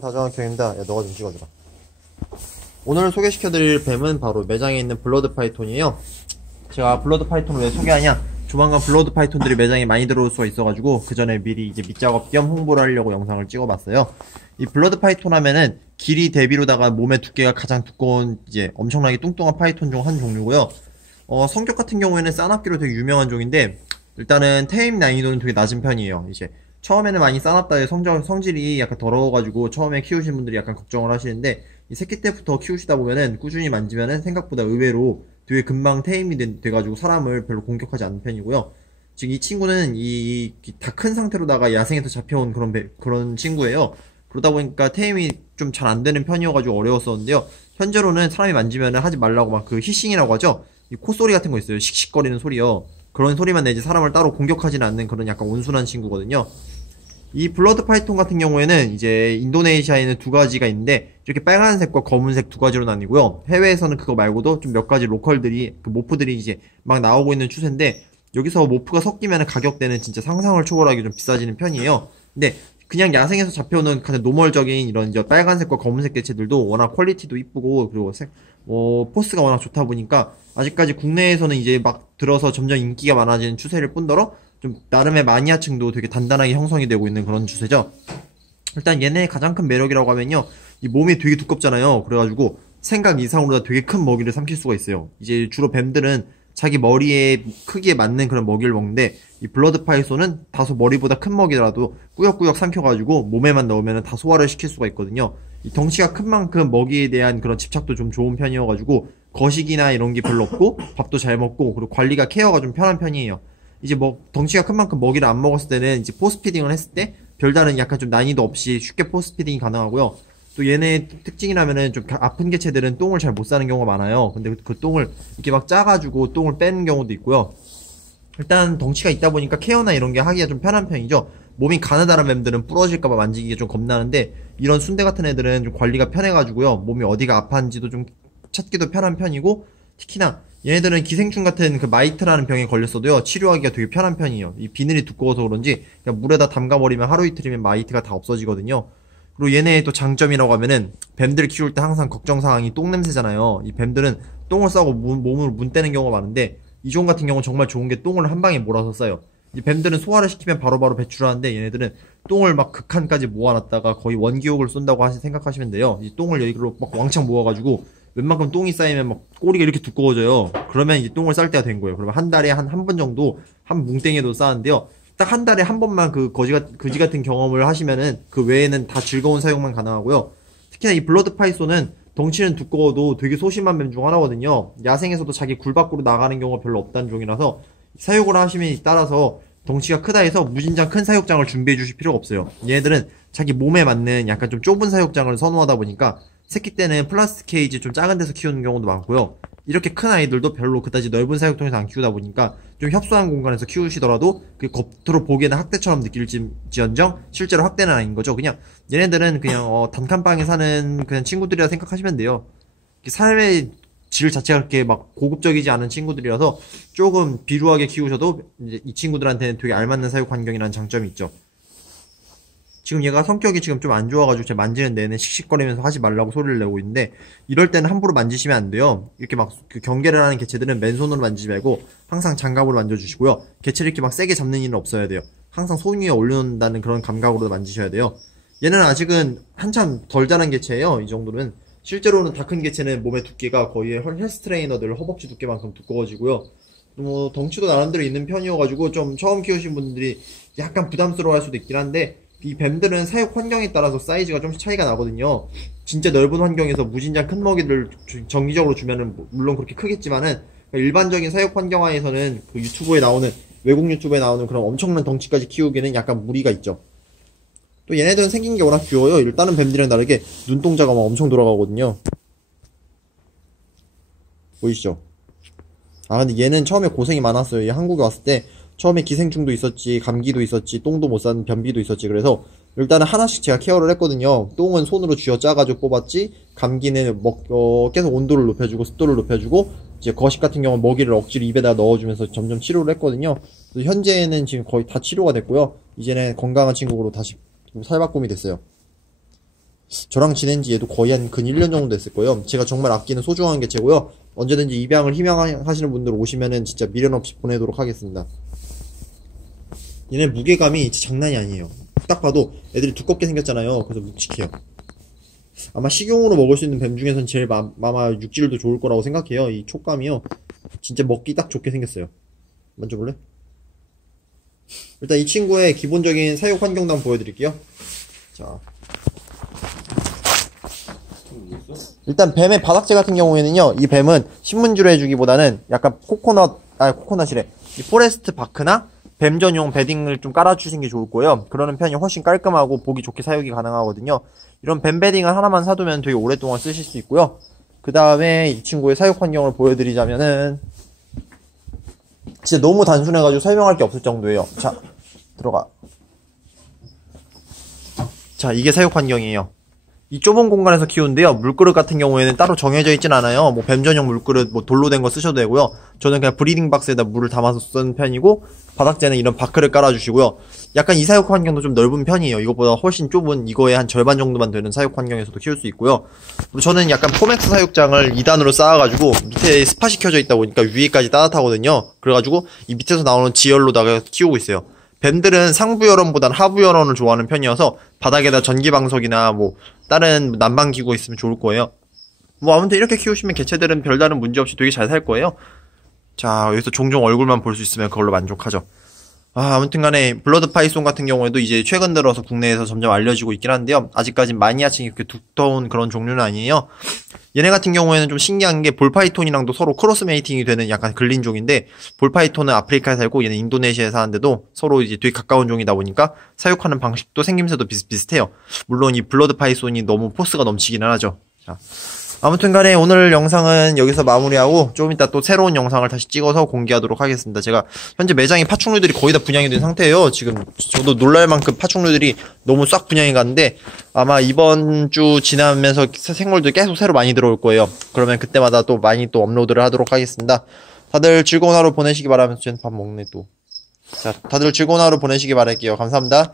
다정학형입니다. 야, 너가 좀 찍어주라. 오늘 소개시켜드릴 뱀은 바로 매장에 있는 블러드 파이톤이에요. 제가 블러드 파이톤을 왜 소개하냐? 조만간 블러드 파이톤들이 매장에 많이 들어올 수가 있어가지고 그 전에 미리 이제 밑작업 겸 홍보를 하려고 영상을 찍어봤어요. 이 블러드 파이톤 하면은 길이 대비로다가 몸의 두께가 가장 두꺼운 이제 엄청나게 뚱뚱한 파이톤 중 한 종류고요. 성격 같은 경우에는 싸납기로 되게 유명한 종인데 일단은 테임 난이도는 되게 낮은 편이에요. 이제 처음에는 많이 싸납다 해 성질이 약간 더러워가지고 처음에 키우신 분들이 약간 걱정을 하시는데 이 새끼 때부터 키우시다 보면은 꾸준히 만지면은 생각보다 의외로 되게 금방 테임이 돼가지고 사람을 별로 공격하지 않는 편이고요. 지금 이 친구는 이 다 큰 상태로다가 야생에서 잡혀온 그런 친구예요. 그러다 보니까 테임이 좀 잘 안 되는 편이어가지고 어려웠었는데요. 현재로는 사람이 만지면은 하지 말라고 막 그 히싱이라고 하죠. 이 콧소리 같은 거 있어요. 씩씩거리는 소리요. 그런 소리만 내지 사람을 따로 공격하지는 않는 그런 약간 온순한 친구거든요. 이 블러드 파이톤 같은 경우에는 이제 인도네시아에는 두 가지가 있는데 이렇게 빨간색과 검은색 두 가지로 나뉘고요. 해외에서는 그거 말고도 좀 몇 가지 로컬들이 그 모프들이 이제 막 나오고 있는 추세인데 여기서 모프가 섞이면 가격대는 진짜 상상을 초월하게 좀 비싸지는 편이에요. 근데 그냥 야생에서 잡혀오는 가장 노멀적인 이런 이제 빨간색과 검은색 개체들도 워낙 퀄리티도 이쁘고 그리고 포스가 워낙 좋다 보니까 아직까지 국내에서는 이제 막 들어서 점점 인기가 많아지는 추세일 뿐더러 좀 나름의 마니아층도 되게 단단하게 형성이 되고 있는 그런 추세죠. 일단 얘네의 가장 큰 매력이라고 하면요, 이 몸이 되게 두껍잖아요. 그래가지고 생각 이상으로 되게 큰 먹이를 삼킬 수가 있어요. 이제 주로 뱀들은 자기 머리의 크기에 맞는 그런 먹이를 먹는데 이 블러드 파이손은 다소 머리보다 큰 먹이라도 꾸역꾸역 삼켜가지고 몸에만 넣으면 다 소화를 시킬 수가 있거든요. 이 덩치가 큰 만큼 먹이에 대한 그런 집착도 좀 좋은 편이어가지고 거식이나 이런 게 별로 없고 밥도 잘 먹고 그리고 관리가 케어가 좀 편한 편이에요. 이제 덩치가 큰 만큼 먹이를 안 먹었을 때는 이제 포스피딩을 했을 때 별다른 약간 좀 난이도 없이 쉽게 포스피딩이 가능하고요. 또 얘네 특징이라면은 좀 아픈 개체들은 똥을 잘 못 싸는 경우가 많아요. 근데 그 똥을 이렇게 막 짜가지고 똥을 빼는 경우도 있고요. 일단 덩치가 있다 보니까 케어나 이런 게 하기가 좀 편한 편이죠. 몸이 가느다란 뱀들은 부러질까봐 만지기가 좀 겁나는데 이런 순대 같은 애들은 좀 관리가 편해가지고요. 몸이 어디가 아파한지도 좀 찾기도 편한 편이고 특히나 얘네들은 기생충 같은 그 마이트라는 병에 걸렸어도요 치료하기가 되게 편한 편이에요. 이 비늘이 두꺼워서 그런지 그냥 물에다 담가버리면 하루 이틀이면 마이트가 다 없어지거든요. 그리고 얘네의 또 장점이라고 하면은 뱀들 키울 때 항상 걱정사항이 똥냄새잖아요. 이 뱀들은 똥을 싸고 몸으로 문 떼는 경우가 많은데 이 종 같은 경우는 정말 좋은 게 똥을 한 방에 몰아서 싸요. 이 뱀들은 소화를 시키면 바로바로 배출하는데 얘네들은 똥을 막 극한까지 모아놨다가 거의 원기옥을 쏜다고 생각하시면 돼요. 이 똥을 여기로 막 왕창 모아가지고 웬만큼 똥이 쌓이면 막 꼬리가 이렇게 두꺼워져요. 그러면 이제 똥을 쌀 때가 된 거예요. 그러면 한 달에 한 번 정도 한 뭉땡이도 싸는데요. 딱 한 달에 한 번만 그 그지 같은 경험을 하시면은 그 외에는 다 즐거운 사용만 가능하고요. 특히나 이 블러드 파이손은 덩치는 두꺼워도 되게 소심한 뱀 중 하나거든요. 야생에서도 자기 굴 밖으로 나가는 경우가 별로 없다는 종이라서 사육을 하시면 따라서 덩치가 크다 해서 무진장 큰 사육장을 준비해 주실 필요가 없어요. 얘네들은 자기 몸에 맞는 약간 좀 좁은 사육장을 선호하다 보니까 새끼 때는 플라스틱 케이지 좀 작은 데서 키우는 경우도 많고요. 이렇게 큰 아이들도 별로 그다지 넓은 사육통에서 안 키우다 보니까 좀 협소한 공간에서 키우시더라도 그 겉으로 보기에는 학대처럼 느낄지언정 실제로 학대는 아닌 거죠. 그냥 얘네들은 그냥 단칸방에 사는 그냥 친구들이라 생각하시면 돼요. 삶의 질 자체가 그렇게 막 고급적이지 않은 친구들이라서 조금 비루하게 키우셔도 이제 이 친구들한테는 되게 알맞는 사육 환경이라는 장점이 있죠. 지금 얘가 성격이 지금 좀 안 좋아가지고 제가 만지는 내내 씩씩거리면서 하지 말라고 소리를 내고 있는데 이럴 때는 함부로 만지시면 안 돼요. 이렇게 막 그 경계를 하는 개체들은 맨손으로 만지지 말고 항상 장갑으로 만져주시고요. 개체를 이렇게 막 세게 잡는 일은 없어야 돼요. 항상 손 위에 올려놓는다는 그런 감각으로 만지셔야 돼요. 얘는 아직은 한참 덜 자란 개체예요. 이 정도는. 실제로는 다 큰 개체는 몸의 두께가 거의 헬스 트레이너들 허벅지 두께만큼 두꺼워지고요. 덩치도 나름대로 있는 편이어가지고 좀 처음 키우신 분들이 약간 부담스러워 할 수도 있긴 한데 이 뱀들은 사육 환경에 따라서 사이즈가 좀 차이가 나거든요. 진짜 넓은 환경에서 무진장 큰 먹이를 정기적으로 주면은 물론 그렇게 크겠지만은 일반적인 사육 환경 하에서는 그 유튜브에 나오는 외국 유튜브에 나오는 그런 엄청난 덩치까지 키우기는 약간 무리가 있죠. 또 얘네들은 생긴 게 워낙 귀여워요. 일단은 뱀들이랑 다르게 눈동자가 막 엄청 돌아가거든요. 보이시죠? 아 근데 얘는 처음에 고생이 많았어요. 얘 한국에 왔을 때 처음에 기생충도 있었지, 감기도 있었지, 똥도 못 싸는 변비도 있었지. 그래서 일단은 하나씩 제가 케어를 했거든요. 똥은 손으로 쥐어 짜가지고 뽑았지, 감기는 계속 온도를 높여주고 습도를 높여주고, 이제 거식 같은 경우는 먹이를 억지로 입에다 넣어주면서 점점 치료를 했거든요. 그래서 현재는 지금 거의 다 치료가 됐고요. 이제는 건강한 친구로 다시 살바꿈이 됐어요. 저랑 지낸 지 얘도 거의 한 근 1년 정도 됐을 거예요. 제가 정말 아끼는 소중한 개체고요. 언제든지 입양을 희망하시는 분들 오시면은 진짜 미련 없이 보내도록 하겠습니다. 얘네 무게감이 진짜 장난이 아니에요. 딱 봐도 애들이 두껍게 생겼잖아요. 그래서 묵직해요. 아마 식용으로 먹을 수 있는 뱀 중에선 제일 아마 육질도 좋을 거라고 생각해요. 이 촉감이요. 진짜 먹기 딱 좋게 생겼어요. 만져볼래? 일단 이 친구의 기본적인 사육 환경도 한번 보여드릴게요. 자. 일단 뱀의 바닥재 같은 경우에는요, 이 뱀은 신문지로 해주기보다는 약간 코코넛이래. 이 포레스트 바크나 뱀 전용 베딩을 좀 깔아주신 게 좋을 거예요. 그러는 편이 훨씬 깔끔하고 보기 좋게 사육이 가능하거든요. 이런 뱀 베딩을 하나만 사두면 되게 오랫동안 쓰실 수 있고요. 그 다음에 이 친구의 사육 환경을 보여드리자면은, 진짜 너무 단순해가지고 설명할 게 없을 정도예요. 자, 들어가. 자, 이게 사육 환경이에요. 이 좁은 공간에서 키우는데요. 물그릇 같은 경우에는 따로 정해져 있진 않아요. 뭐 뱀 전용 물그릇 뭐 돌로 된 거 쓰셔도 되고요. 저는 그냥 브리딩 박스에다 물을 담아서 쓰는 편이고, 바닥재는 이런 바크를 깔아주시고요. 약간 이 사육 환경도 좀 넓은 편이에요. 이것보다 훨씬 좁은 이거의 한 절반 정도만 되는 사육 환경에서도 키울 수 있고요. 그리고 저는 약간 포맥스 사육장을 2단으로 쌓아가지고 밑에 스팟이 켜져 있다 보니까 위에까지 따뜻하거든요. 그래가지고 이 밑에서 나오는 지열로다가 키우고 있어요. 뱀들은 상부 열원보단 하부 열원을 좋아하는 편이어서 바닥에다 전기방석이나 뭐 다른 난방기구 있으면 좋을 거예요. 뭐 아무튼 이렇게 키우시면 개체들은 별다른 문제 없이 되게 잘 살 거예요. 자, 여기서 종종 얼굴만 볼 수 있으면 그걸로 만족하죠. 아무튼 간에 블러드 파이손 같은 경우에도 이제 최근 들어서 국내에서 점점 알려지고 있긴 한데요. 아직까진 마니아층이 그렇게 두터운 그런 종류는 아니에요. 얘네 같은 경우에는 좀 신기한 게 볼파이톤이랑도 서로 크로스 메이팅이 되는 약간 근린종인데, 볼파이톤은 아프리카에 살고 얘는 인도네시아에 사는데도 서로 이제 되게 가까운 종이다 보니까 사육하는 방식도 생김새도 비슷비슷해요. 물론 이 블러드 파이손이 너무 포스가 넘치기는 하죠. 자, 아무튼 간에 오늘 영상은 여기서 마무리하고 좀 이따 또 새로운 영상을 다시 찍어서 공개하도록 하겠습니다. 제가 현재 매장에 파충류들이 거의 다 분양이 된 상태예요. 지금 저도 놀랄 만큼 파충류들이 너무 싹 분양이 갔는데, 아마 이번 주 지나면서 생물들 계속 새로 많이 들어올 거예요. 그러면 그때마다 또 많이 또 업로드를 하도록 하겠습니다. 다들 즐거운 하루 보내시기 바라면서, 쟤는 밥 먹네 또. 자, 다들 즐거운 하루 보내시기 바랄게요. 감사합니다.